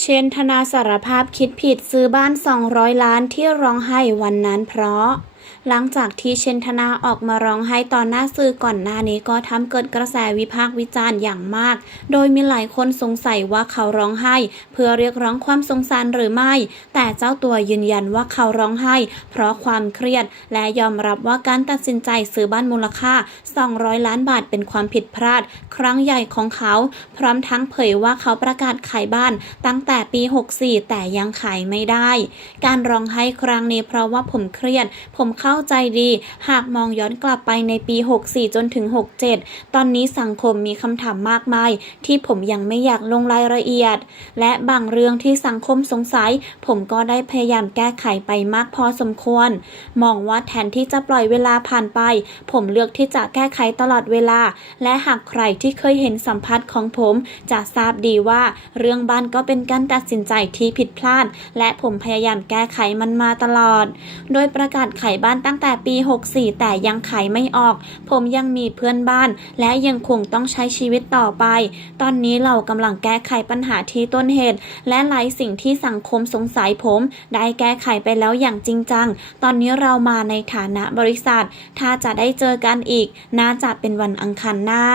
เชนธนาสารภาพคิดผิดซื้อบ้าน 200 ล้านที่ร้องไห้วันนั้นเพราะ หลังจากที่เชนธนาออกมาร้องไห้ตอนหน้าสื่อก่อนหน้านี้ก็ทำเกิดกระแสวิพากษ์วิจารณ์อย่างมาก โดยมีหลายคนสงสัยว่าเขาร้องไห้ เพื่อเรียกร้องความสงสารหรือไม่ แต่เจ้าตัวยืนยันว่าเขาร้องไห้ เพราะความเครียด และยอมรับว่าการตัดสินใจซื้อบ้านมูลค่า 200 ล้านบาทเป็นความผิดพลาด ครั้งใหญ่ของเขา พร้อมทั้งเผยว่าเขาประกาศขายบ้าน ตั้งแต่ปี 64 แต่ยังขายไม่ได้ การร้องไห้ครั้งนี้เพราะว่าผมเครียด ผมเข้าใจดี หากมองย้อนกลับไปในปี 64 จนถึง 67 ตอนนี้สังคมมีคำถามมากมาย ที่ผมยังไม่อยากลงรายละเอียด และบางเรื่องที่สังคมสงสัย ผมก็ได้พยายามแก้ไขไปมากพอสมควร มองว่าแทนที่จะปล่อยเวลาผ่านไป ผมเลือกที่จะแก้ไขตลอดเวลา และหากใครที่เคยเห็นสัมภาษณ์ของผม จะทราบดีว่าเรื่องบ้านก็เป็นการตัดสินใจที่ผิดพลาด และผมพยายามแก้ไขมันมาตลอด โดยประกาศไขายบ้านตั้งแต่ปี 64 แต่ยังขายไม่ออก ผมยังมีเพื่อนบ้าน และยังคงต้องใช้ชีวิตต่อไป ตอนนี้เรากำลังแก้ไขปัญหาที่ต้นเหตุ และหลายสิ่งที่สังคมสงสัยผม ได้แก้ไขไปแล้วอย่างจริงจัง ตอนนี้เรามาในฐานะบริษัท ถ้าจะได้เจอกันอีก น่าจะเป็นวันอังคารหน้า